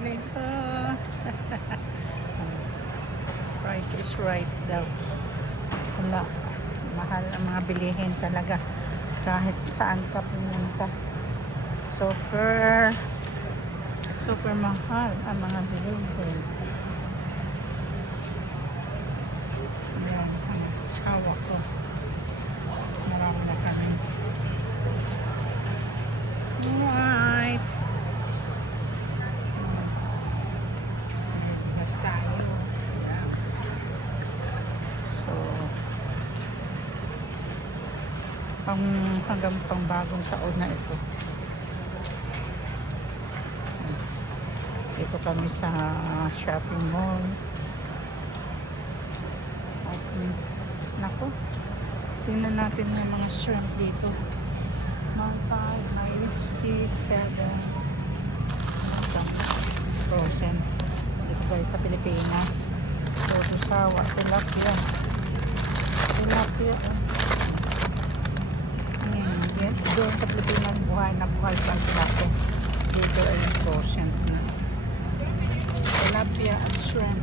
Aray ko. Price is right daw. Wala. Mahal ang mga bilihin talaga. Kahit saan ka pumunta. Super mahal ang mga bilihin. Ayan. Ang asawa ko. Marami na kami. Alright. Gas tayo. Ayan. So, hanggang pang bagong taon na ito. Dito kami sa shopping mall. At, naku, tingnan natin yung mga shrimp dito. 1, 5, 9, 6, 7. Frozen. Dito guys sa Pilipinas. So, sawa, tilapia. Tilapia. Doon sa Pilipinas, buhay na buhay pa ang tilapia. Dito ay frozen na. Tilapia at shrimp.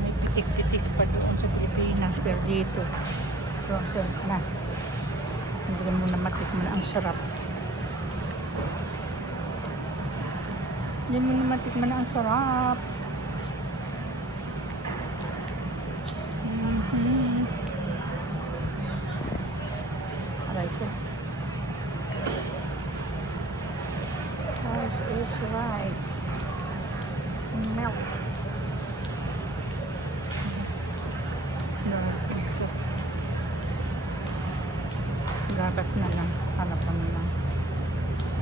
May pitik-pitik pa doon sa Pilipinas. Pero dito, frozen na. Hindi mo na matikman ang sarap. Hindi mo na matikman ang sarap. Aray ko. Price is right. Milk. Gatas na lang. Hanapan na lang.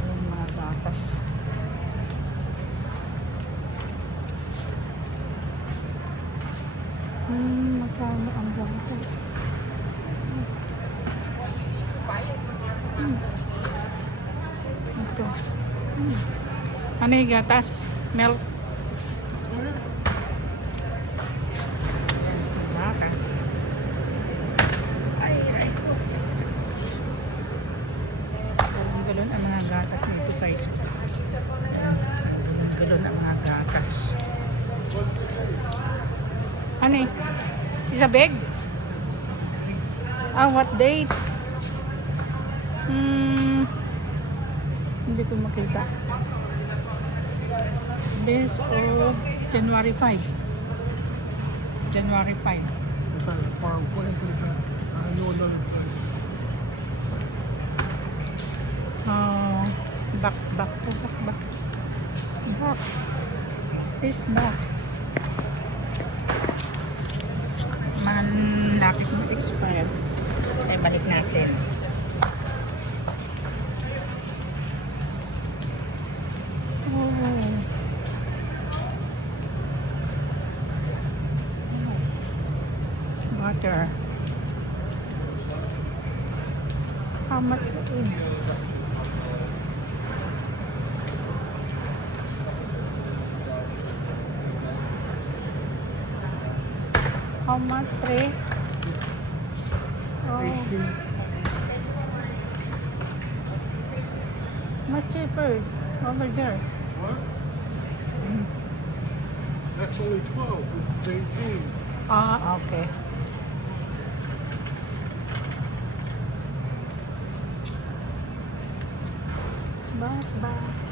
Yung mga gatas. Magkano ang gatas? Ito. Ano yung gatas? Milk. Gatas. Ay ko. Galon ang mga gatas nito guys. Galon ang mga gatas. Ano eh? Is a bag? What date? Hindi ko makita. This of January 5. January 5. Back. This back. Malapit na expired. Ay balik natin. Water. How much is it? How much, Ray? Oh. Much cheaper over there. What? That's only 12. This is 18. Okay. Bye.